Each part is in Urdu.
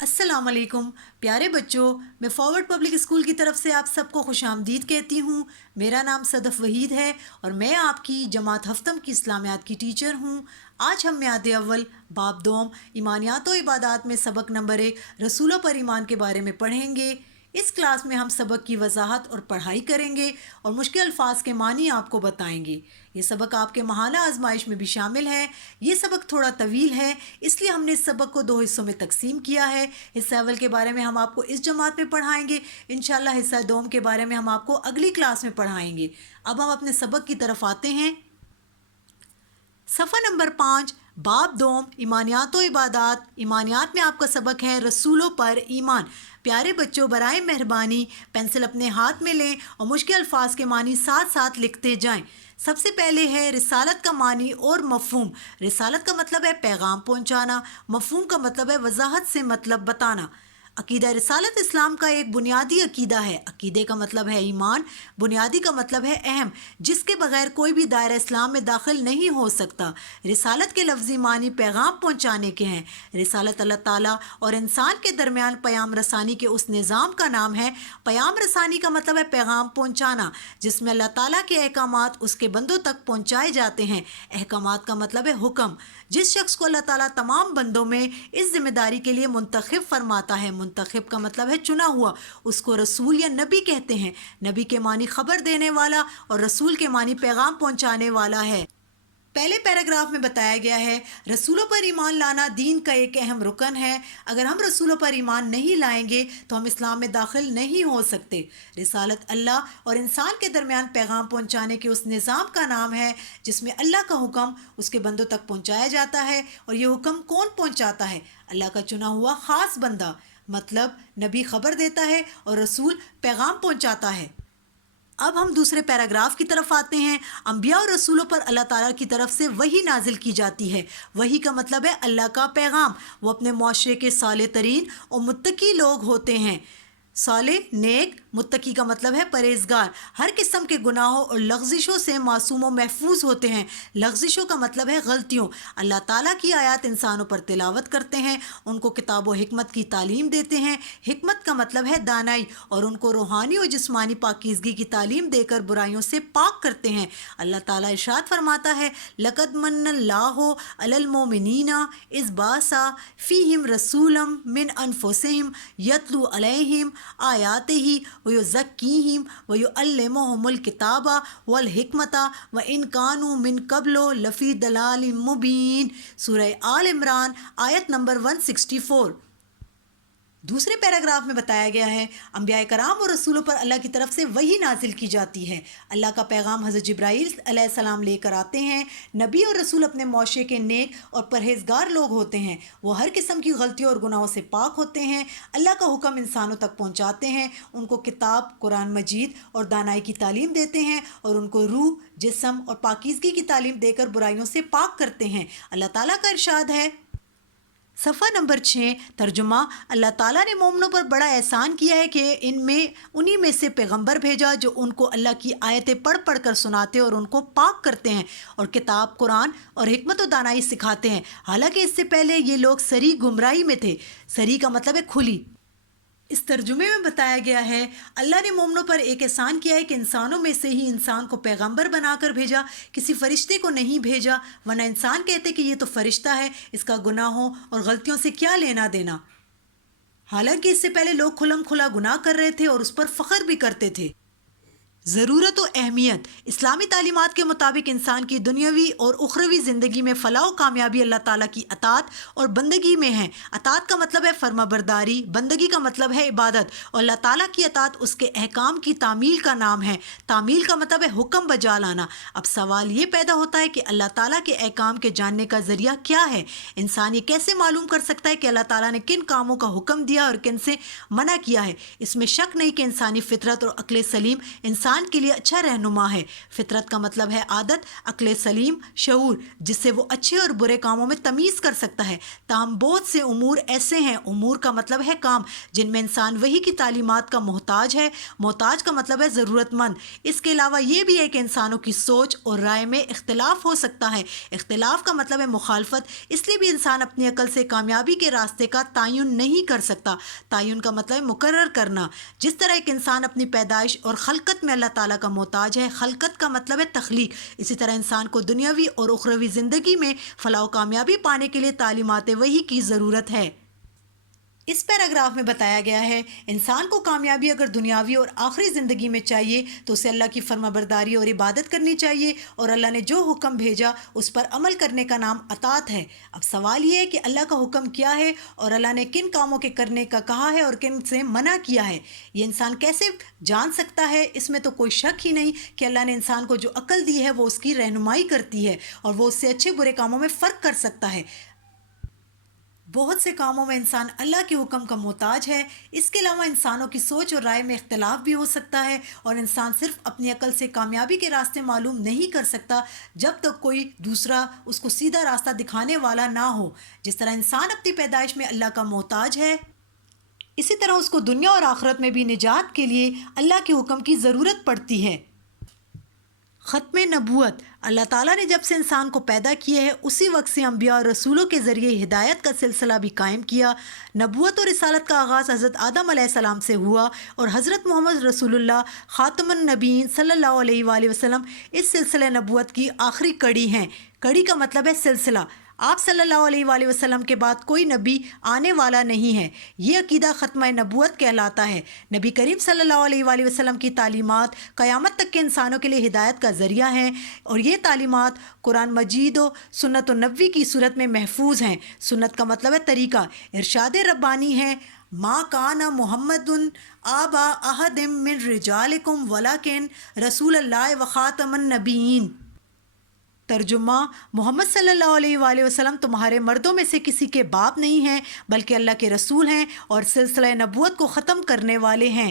السلام علیکم پیارے بچوں، میں فارورڈ پبلک اسکول کی طرف سے آپ سب کو خوش آمدید کہتی ہوں۔ میرا نام صدف وحید ہے اور میں آپ کی جماعت ہفتم کی اسلامیات کی ٹیچر ہوں۔ آج ہم میعاد اول باب دوم ایمانیات و عبادات میں سبق نمبر 1 رسولوں پر ایمان کے بارے میں پڑھیں گے۔ اس کلاس میں ہم سبق کی وضاحت اور پڑھائی کریں گے اور مشکل الفاظ کے معنی آپ کو بتائیں گے۔ یہ سبق آپ کے ماہانہ آزمائش میں بھی شامل ہے۔ یہ سبق تھوڑا طویل ہے، اس لیے ہم نے اس سبق کو 2 حصوں میں تقسیم کیا ہے۔ حصہ اول کے بارے میں ہم آپ کو اس جماعت میں پڑھائیں گے، انشاءاللہ حصہ دوم کے بارے میں ہم آپ کو اگلی کلاس میں پڑھائیں گے۔ اب ہم اپنے سبق کی طرف آتے ہیں۔ صفحہ نمبر 5 باب دوم ایمانیات و عبادات۔ ایمانیات میں آپ کا سبق ہے رسولوں پر ایمان۔ پیارے بچوں، برائے مہربانی پینسل اپنے ہاتھ میں لیں اور مشکل الفاظ کے معنی ساتھ ساتھ لکھتے جائیں۔ سب سے پہلے ہے رسالت کا معنی اور مفہوم۔ رسالت کا مطلب ہے پیغام پہنچانا، مفہوم کا مطلب ہے وضاحت سے مطلب بتانا۔ عقیدہ رسالت اسلام کا ایک بنیادی عقیدہ ہے۔ عقیدے کا مطلب ہے ایمان، بنیادی کا مطلب ہے اہم، جس کے بغیر کوئی بھی دائرہ اسلام میں داخل نہیں ہو سکتا۔ رسالت کے لفظی معنی پیغام پہنچانے کے ہیں۔ رسالت اللہ تعالیٰ اور انسان کے درمیان پیام رسانی کے اس نظام کا نام ہے۔ پیام رسانی کا مطلب ہے پیغام پہنچانا، جس میں اللہ تعالیٰ کے احکامات اس کے بندوں تک پہنچائے جاتے ہیں۔ احکامات کا مطلب ہے حکم۔ جس شخص کو اللہ تعالیٰ تمام بندوں میں اس ذمہ داری کے لیے منتخب فرماتا ہے، منتخب کا مطلب ہے چنا ہوا، اس کو رسول یا نبی کہتے ہیں۔ نبی کے معنی خبر دینے والا اور رسول کے معنی پیغام پہنچانے والا ہے۔ پہلے پیراگراف میں بتایا گیا ہے رسولوں پر ایمان لانا دین کا ایک اہم رکن ہے۔ اگر ہم رسولوں پر ایمان نہیں لائیں گے تو ہم اسلام میں داخل نہیں ہو سکتے۔ رسالت اللہ اور انسان کے درمیان پیغام پہنچانے کے اس نظام کا نام ہے جس میں اللہ کا حکم اس کے بندوں تک پہنچایا جاتا ہے۔ اور یہ حکم کون پہنچاتا ہے؟ اللہ کا چنا ہوا خاص بندہ، مطلب نبی خبر دیتا ہے اور رسول پیغام پہنچاتا ہے۔ اب ہم دوسرے پیراگراف کی طرف آتے ہیں۔ انبیاء اور رسولوں پر اللہ تعالیٰ کی طرف سے وحی نازل کی جاتی ہے۔ وحی کا مطلب ہے اللہ کا پیغام۔ وہ اپنے معاشرے کے صالح ترین اور متقی لوگ ہوتے ہیں۔ صالح، نیک، متقی کا مطلب ہے پرہیزگار، ہر قسم کے گناہوں اور لغزشوں سے معصوم و محفوظ ہوتے ہیں۔ لغزشوں کا مطلب ہے غلطیوں۔ اللہ تعالیٰ کی آیات انسانوں پر تلاوت کرتے ہیں، ان کو کتاب و حکمت کی تعلیم دیتے ہیں۔ حکمت کا مطلب ہے دانائی، اور ان کو روحانی و جسمانی پاکیزگی کی تعلیم دے کر برائیوں سے پاک کرتے ہیں۔ اللہ تعالیٰ ارشاد فرماتا ہے لَقَدْ مَنَّ اللَّهُ عَلَى الْمُؤْمِنِينَ إِذْ بَعَثَ فِيهِمْ رَسُولًا مِّنْ أَنفُسِهِمْ يَتْلُو عَلَيْهِمْ آیاتہ ویزکیہم ویعلمہم الکتاب والحکمۃ وإن کانوا من قبل لفی ضلال مبین۔ سورہ آل عمران آیت نمبر 164۔ دوسرے پیراگراف میں بتایا گیا ہے انبیاء کرام اور رسولوں پر اللہ کی طرف سے وحی نازل کی جاتی ہے۔ اللہ کا پیغام حضرت جبرائیل علیہ السلام لے کر آتے ہیں۔ نبی اور رسول اپنے معاشرے کے نیک اور پرہیزگار لوگ ہوتے ہیں۔ وہ ہر قسم کی غلطیوں اور گناہوں سے پاک ہوتے ہیں۔ اللہ کا حکم انسانوں تک پہنچاتے ہیں، ان کو کتاب، قرآن مجید اور دانائی کی تعلیم دیتے ہیں، اور ان کو روح، جسم اور پاکیزگی کی تعلیم دے کر برائیوں سے پاک کرتے ہیں۔ اللہ تعالیٰ کا ارشاد ہے صفحہ نمبر 6 ترجمہ۔ اللہ تعالیٰ نے مومنوں پر بڑا احسان کیا ہے کہ انہی میں سے پیغمبر بھیجا جو ان کو اللہ کی آیتیں پڑھ پڑھ کر سناتے اور ان کو پاک کرتے ہیں، اور کتاب، قرآن اور حکمت و دانائی سکھاتے ہیں، حالانکہ اس سے پہلے یہ لوگ سری گمراہی میں تھے۔ سری کا مطلب ہے کھلی۔ اس ترجمے میں بتایا گیا ہے اللہ نے مومنوں پر ایک احسان کیا ہے کہ انسانوں میں سے ہی انسان کو پیغمبر بنا کر بھیجا، کسی فرشتے کو نہیں بھیجا، ورنہ انسان کہتے کہ یہ تو فرشتہ ہے، اس کا گناہوں اور غلطیوں سے کیا لینا دینا۔ حالانکہ اس سے پہلے لوگ کھلم کھلا گناہ کر رہے تھے اور اس پر فخر بھی کرتے تھے۔ ضرورت و اہمیت۔ اسلامی تعلیمات کے مطابق انسان کی دنیاوی اور اخروی زندگی میں فلاح و کامیابی اللہ تعالیٰ کی اطاعت اور بندگی میں ہے۔ اطاعت کا مطلب ہے فرما برداری، بندگی کا مطلب ہے عبادت، اور اللہ تعالیٰ کی اطاعت اس کے احکام کی تعمیل کا نام ہے۔ تعمیل کا مطلب ہے حکم بجا لانا۔ اب سوال یہ پیدا ہوتا ہے کہ اللہ تعالیٰ کے احکام کے جاننے کا ذریعہ کیا ہے؟ انسان یہ کیسے معلوم کر سکتا ہے کہ اللہ تعالیٰ نے کن کاموں کا حکم دیا اور کن سے منع کیا ہے؟ اس میں شک نہیں کہ انسانی فطرت اور عقل سلیم انسان انسان کے لیے اچھا رہنما ہے۔ فطرت کا مطلب ہے عادت، عقل سلیم، شعور، جس سے وہ اچھے اور برے کاموں میں تمیز کر سکتا ہے۔ تاہم بہت سے امور ایسے ہیں، امور کا مطلب ہے کام، جن میں انسان وحی کی تعلیمات کا محتاج ہے۔ محتاج کا مطلب ہے ضرورت مند۔ اس کے علاوہ یہ بھی ہے کہ انسانوں کی سوچ اور رائے میں اختلاف ہو سکتا ہے۔ اختلاف کا مطلب ہے مخالفت، اس لیے بھی انسان اپنی عقل سے کامیابی کے راستے کا تعین نہیں کر سکتا۔ تعین کا مطلب ہے مقرر کرنا۔ جس طرح ایک انسان اپنی پیدائش اور خلقت میں اللہ تعالیٰ کا محتاج ہے، خلقت کا مطلب ہے تخلیق، اسی طرح انسان کو دنیاوی اور اخروی زندگی میں فلاح و کامیابی پانے کے لیے تعلیمات وحی کی ضرورت ہے۔ اس پیراگراف میں بتایا گیا ہے انسان کو کامیابی اگر دنیاوی اور آخری زندگی میں چاہیے تو اسے اللہ کی فرما برداری اور عبادت کرنی چاہیے، اور اللہ نے جو حکم بھیجا اس پر عمل کرنے کا نام اطاعت ہے۔ اب سوال یہ ہے کہ اللہ کا حکم کیا ہے اور اللہ نے کن کاموں کے کرنے کا کہا ہے اور کن سے منع کیا ہے، یہ انسان کیسے جان سکتا ہے؟ اس میں تو کوئی شک ہی نہیں کہ اللہ نے انسان کو جو عقل دی ہے وہ اس کی رہنمائی کرتی ہے اور وہ اس سے اچھے برے کاموں میں فرق کر سکتا ہے۔ بہت سے کاموں میں انسان اللہ کے حکم کا محتاج ہے۔ اس کے علاوہ انسانوں کی سوچ اور رائے میں اختلاف بھی ہو سکتا ہے، اور انسان صرف اپنی عقل سے کامیابی کے راستے معلوم نہیں کر سکتا جب تک کوئی دوسرا اس کو سیدھا راستہ دکھانے والا نہ ہو۔ جس طرح انسان اپنی پیدائش میں اللہ کا محتاج ہے، اسی طرح اس کو دنیا اور آخرت میں بھی نجات کے لیے اللہ کے حکم کی ضرورت پڑتی ہے۔ ختم نبوت، اللہ تعالیٰ نے جب سے انسان کو پیدا کیا ہے اسی وقت سے انبیاء اور رسولوں کے ذریعے ہدایت کا سلسلہ بھی قائم کیا۔ نبوت اور رسالت کا آغاز حضرت آدم علیہ السلام سے ہوا، اور حضرت محمد رسول اللہ خاتم النبیین صلی اللہ علیہ وآلہ وسلم اس سلسلہ نبوت کی آخری کڑی ہیں۔ کڑی کا مطلب ہے سلسلہ۔ آپ صلی اللہ علیہ وآلہ وسلم کے بعد کوئی نبی آنے والا نہیں ہے۔ یہ عقیدہ ختمہ نبوت کہلاتا ہے۔ نبی کریم صلی اللہ علیہ وآلہ وسلم کی تعلیمات قیامت تک کے انسانوں کے لیے ہدایت کا ذریعہ ہیں، اور یہ تعلیمات قرآن مجید و سنت النبوی کی صورت میں محفوظ ہیں۔ سنت کا مطلب ہے طریقہ، ارشاد ربانی ہے، ما کان محمد آبا احد من رجالکم ولکن رسول اللہ و خاتم النبیین۔ ترجمہ، محمد صلی اللہ علیہ وآلہ وسلم تمہارے مردوں میں سے کسی کے باپ نہیں ہیں بلکہ اللہ کے رسول ہیں اور سلسلہ نبوت کو ختم کرنے والے ہیں۔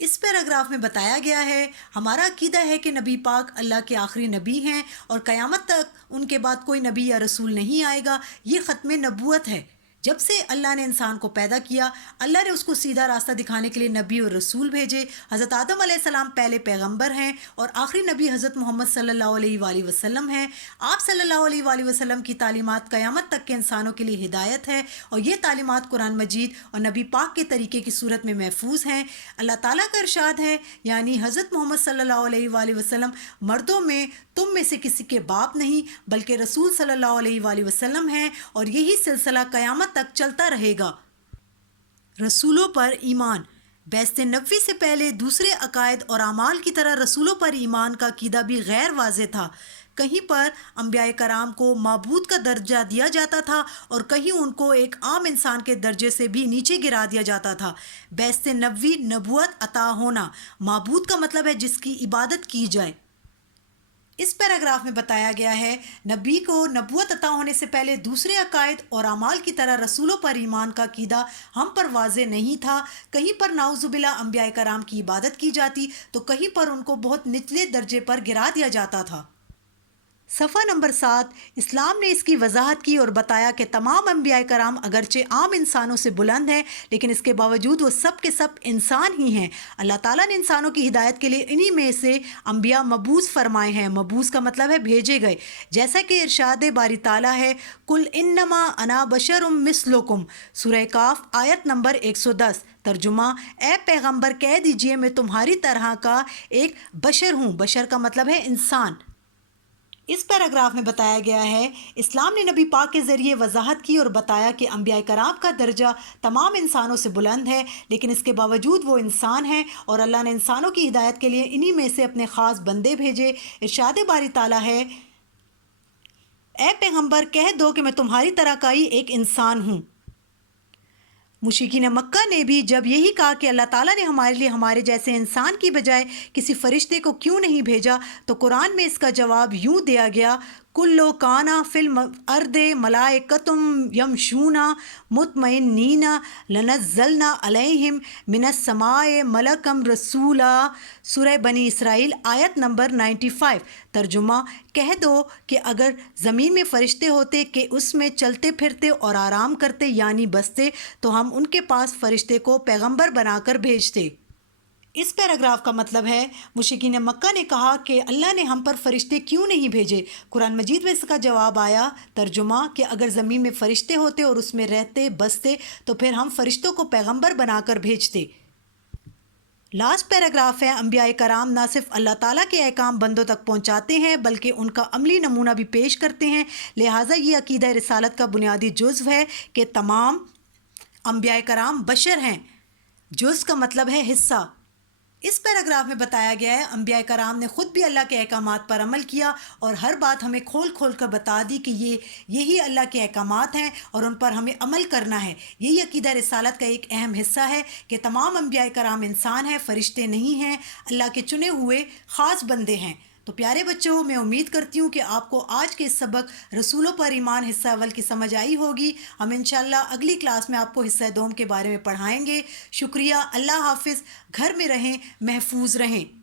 اس پیراگراف میں بتایا گیا ہے ہمارا عقیدہ ہے کہ نبی پاک اللہ کے آخری نبی ہیں اور قیامت تک ان کے بعد کوئی نبی یا رسول نہیں آئے گا۔ یہ ختم نبوت ہے۔ جب سے اللہ نے انسان کو پیدا کیا، اللہ نے اس کو سیدھا راستہ دکھانے کے لیے نبی اور رسول بھیجے۔ حضرت آدم علیہ السلام پہلے پیغمبر ہیں اور آخری نبی حضرت محمد صلی اللہ علیہ وآلہ وسلم ہیں۔ آپ صلی اللہ علیہ وآلہ وسلم کی تعلیمات قیامت تک کے انسانوں کے لیے ہدایت ہے، اور یہ تعلیمات قرآن مجید اور نبی پاک کے طریقے کی صورت میں محفوظ ہیں۔ اللہ تعالیٰ کا ارشاد ہے، یعنی حضرت محمد صلی اللہ علیہ وآلہ وسلم مردوں میں تم میں سے کسی کے باپ نہیں بلکہ رسول صلی اللہ علیہ وآلہ وسلم ہیں، اور یہی سلسلہ قیامت تک چلتا رہے گا۔ رسولوں پر ایمان، بعثت نبوی سے پہلے دوسرے عقائد اور اعمال کی طرح رسولوں پر ایمان کا عقیدہ بھی غیر واضح تھا۔ کہیں پر انبیاء کرام کو معبود کا درجہ دیا جاتا تھا اور کہیں ان کو ایک عام انسان کے درجے سے بھی نیچے گرا دیا جاتا تھا۔ بعثت نبوی، نبوت عطا ہونا، معبود کا مطلب ہے جس کی عبادت کی جائے۔ اس پیراگراف میں بتایا گیا ہے نبی کو نبوت عطا ہونے سے پہلے دوسرے عقائد اور اعمال کی طرح رسولوں پر ایمان کا عقیدہ ہم پر واضح نہیں تھا۔ کہیں پر نعوذ باللہ انبیاء کرام کی عبادت کی جاتی تو کہیں پر ان کو بہت نچلے درجے پر گرا دیا جاتا تھا۔ صفحہ نمبر 7، اسلام نے اس کی وضاحت کی اور بتایا کہ تمام انبیاء کرام اگرچہ عام انسانوں سے بلند ہیں لیکن اس کے باوجود وہ سب کے سب انسان ہی ہیں۔ اللہ تعالیٰ نے انسانوں کی ہدایت کے لیے انہی میں سے انبیاء مبعوث فرمائے ہیں۔ مبعوث کا مطلب ہے بھیجے گئے، جیسا کہ ارشاد باری تعالیٰ ہے، قل انما انا بشر مثلکم، سورہ کاف آیت نمبر 110۔ ترجمہ، اے پیغمبر کہہ دیجئے میں تمہاری طرح کا ایک بشر ہوں۔ بشر کا مطلب ہے انسان۔ اس پیراگراف میں بتایا گیا ہے اسلام نے نبی پاک کے ذریعے وضاحت کی اور بتایا کہ انبیاء کرام کا درجہ تمام انسانوں سے بلند ہے، لیکن اس کے باوجود وہ انسان ہیں اور اللہ نے انسانوں کی ہدایت کے لیے انہی میں سے اپنے خاص بندے بھیجے۔ ارشاد باری تعالیٰ ہے، اے پیغمبر کہہ دو کہ میں تمہاری طرح کا ہی ایک انسان ہوں۔ مشرکین مکہ نے بھی جب یہی کہا کہ اللہ تعالیٰ نے ہمارے لیے ہمارے جیسے انسان کی بجائے کسی فرشتے کو کیوں نہیں بھیجا، تو قرآن میں اس کا جواب یوں دیا گیا، کلو کانا فلم ارد ملائکتم یمشونا مطمئنین لنزلنا علیہم من السماء ملکم رسولا۔ سورہ بنی اسرائیل آیت نمبر 95۔ ترجمہ: کہہ دو کہ اگر زمین میں فرشتے ہوتے کہ اس میں چلتے پھرتے اور آرام کرتے یعنی بستے تو ہم ان کے پاس فرشتے کو پیغمبر بنا کر بھیجتے۔ اس پیراگراف کا مطلب ہے مشرکین مکہ نے کہا کہ اللہ نے ہم پر فرشتے کیوں نہیں بھیجے؟ قرآن مجید میں اس کا جواب آیا۔ ترجمہ: کہ اگر زمین میں فرشتے ہوتے اور اس میں رہتے بستے تو پھر ہم فرشتوں کو پیغمبر بنا کر بھیجتے۔ لاسٹ پیراگراف ہے، انبیاء کرام نہ صرف اللہ تعالیٰ کے احکام بندوں تک پہنچاتے ہیں بلکہ ان کا عملی نمونہ بھی پیش کرتے ہیں، لہٰذا یہ عقیدہ رسالت کا بنیادی جزو ہے کہ تمام انبیاء کرام بشر ہیں۔ جزو کا مطلب ہے حصہ۔ اس پیراگراف میں بتایا گیا ہے انبیاء کرام نے خود بھی اللہ کے احکامات پر عمل کیا اور ہر بات ہمیں کھول کھول کر بتا دی کہ یہی اللہ کے احکامات ہیں اور ان پر ہمیں عمل کرنا ہے۔ یہی عقیدہ رسالت کا ایک اہم حصہ ہے کہ تمام انبیاء کرام انسان ہیں، فرشتے نہیں ہیں، اللہ کے چنے ہوئے خاص بندے ہیں۔ تو پیارے بچوں، میں امید کرتی ہوں کہ آپ کو آج کے سبق رسولوں پر ایمان حصہ اول کی سمجھ آئی ہوگی۔ ہم انشاءاللہ اگلی کلاس میں آپ کو حصہ دوم کے بارے میں پڑھائیں گے۔ شکریہ، اللہ حافظ، گھر میں رہیں، محفوظ رہیں۔